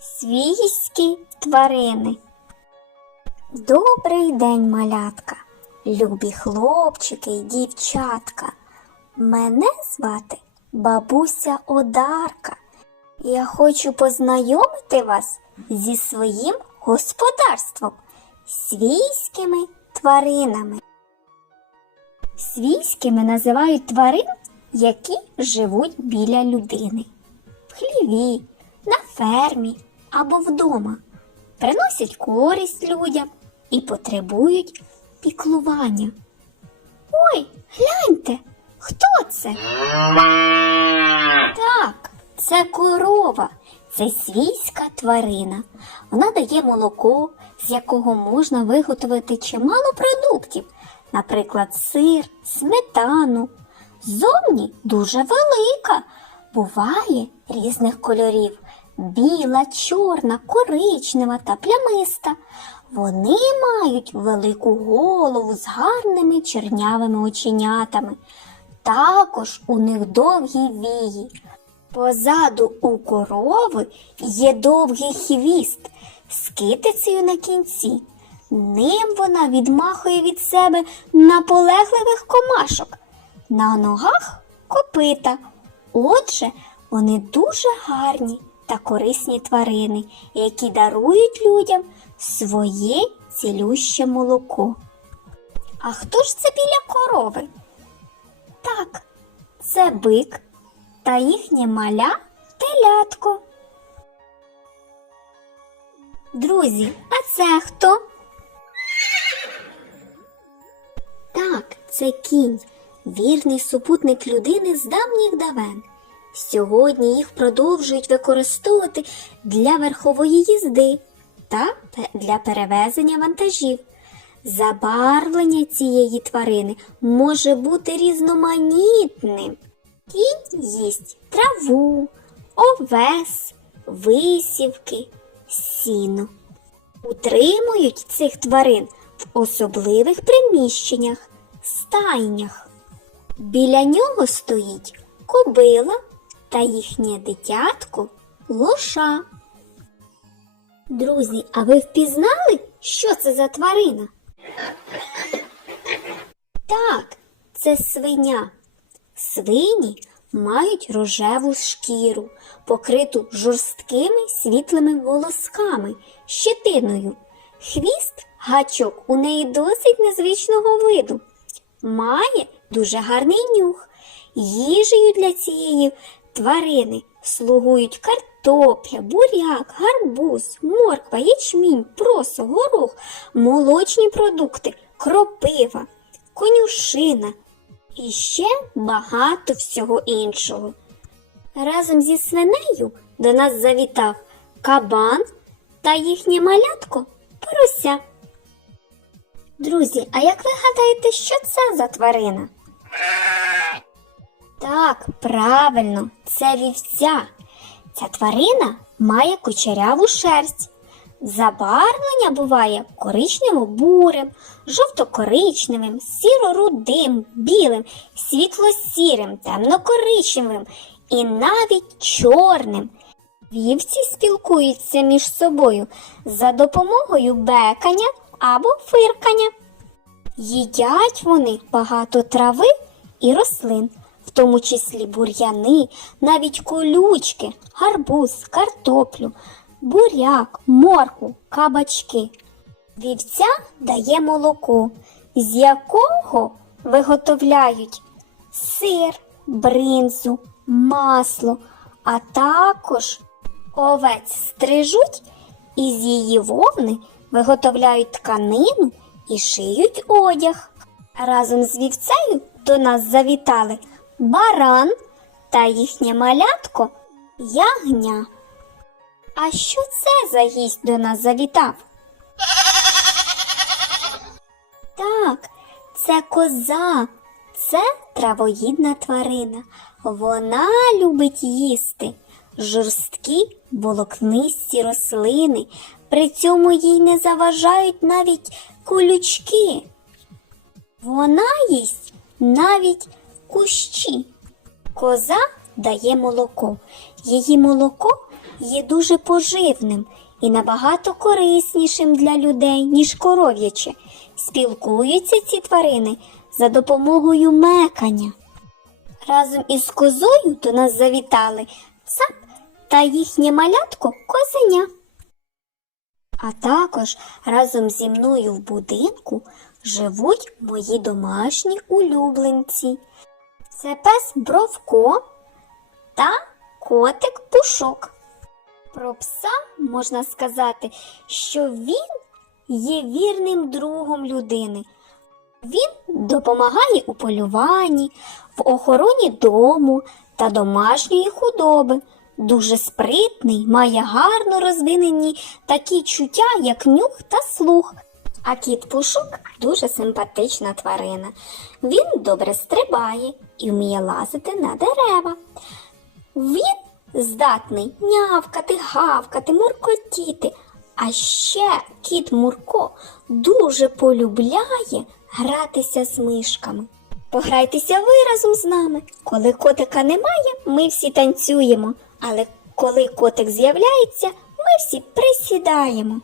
Свійські тварини. Добрий день, малятка, любі хлопчики й дівчатка. Мене звати бабуся Одарка. Я хочу познайомити вас зі своїм господарством, свійськими тваринами. Свійськими називають тварин, які живуть біля людини в хліві, на фермі або вдома, приносять користь людям і потребують піклування. Ой, гляньте, хто це? Так, це корова, це свійська тварина. Вона дає молоко, з якого можна виготовити чимало продуктів, наприклад, сир, сметану. Зовні дуже велика, буває різних кольорів біла, чорна, коричнева та плямиста. Вони мають велику голову з гарними чорнявими оченятами. Також у них довгі вії. Позаду у корови є довгий хвіст з китицею на кінці. Ним вона відмахує від себе наполегливих комашок. На ногах копита. Отже, вони дуже гарні та корисні тварини, які дарують людям своє цілюще молоко. А хто ж це біля корови? Так, це бик та їхнє маля телятко. Друзі, а це хто? Так, це кінь, вірний супутник людини з давніх давен. Сьогодні їх продовжують використовувати для верхової їзди та для перевезення вантажів. Забарвлення цієї тварини може бути різноманітним. Кінь їсть траву, овес, висівки, сіно. Утримують цих тварин в особливих приміщеннях, стайнях. Біля нього стоїть кобила та їхнє дитятко лоша. Друзі, а ви впізнали, що це за тварина? Так, це свиня. Свині мають рожеву шкіру, покриту жорсткими світлими волосками, щетиною. Хвіст гачок у неї досить незвичного виду. Має дуже гарний нюх. Їжею для цієї тварини слугують картопля, буряк, гарбуз, морква, ячмінь, просо, горох, молочні продукти, кропива, конюшина і ще багато всього іншого. Разом зі свинею до нас завітав кабан та їхнє малятко порося. Друзі, а як ви гадаєте, що це за тварина? Так, правильно, це вівця. Ця тварина має кучеряву шерсть. Забарвлення буває коричнево-бурим, жовто-коричневим, сіро-рудим, білим, світло-сірим, темно-коричневим і навіть чорним. Вівці спілкуються між собою за допомогою бекання або фиркання. Їдять вони багато трави і рослин, в тому числі бур'яни, навіть колючки, гарбуз, картоплю, буряк, морку, кабачки. Вівця дає молоко, з якого виготовляють сир, бринзу, масло, а також овець стрижуть і з її вовни виготовляють тканину і шиють одяг. Разом з вівцею до нас завітали баран та їхнє малятко ягня. А що це за гість до нас завітав? Так, це коза, це травоїдна тварина. Вона любить їсти жорсткі волокнисті рослини, при цьому їй не заважають навіть колючки. Вона їсть навіть кущі. Коза дає молоко. Її молоко є дуже поживним і набагато кориснішим для людей, ніж коров'яче. Спілкуються ці тварини за допомогою мекання. Разом із козою до нас завітали цап та їхнє малятко козеня. А також разом зі мною в будинку живуть мої домашні улюбленці. Це пес Бровко та котик Пушок. Про пса можна сказати, що він є вірним другом людини. Він допомагає у полюванні, в охороні дому та домашньої худоби. Дуже спритний, має гарно розвинені такі чуття, як нюх та слух. А кіт Пушок дуже симпатична тварина. Він добре стрибає і вміє лазити на дерева. Він здатний нявкати, гавкати, муркотіти. А ще кіт Мурко дуже полюбляє гратися з мишками. Пограйтеся ви разом з нами. Коли котика немає, ми всі танцюємо, але коли котик з'являється, ми всі присідаємо.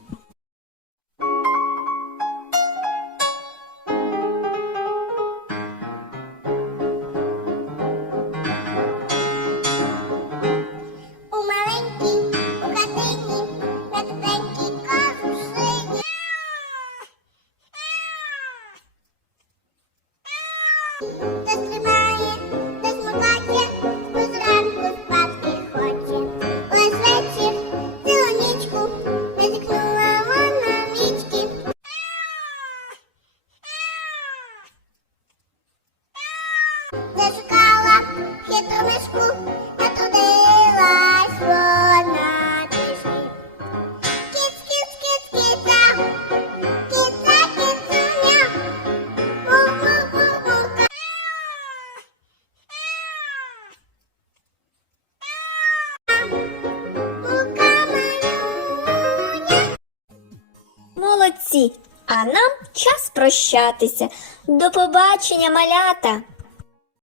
Молодці! А нам час прощатися. До побачення, малята!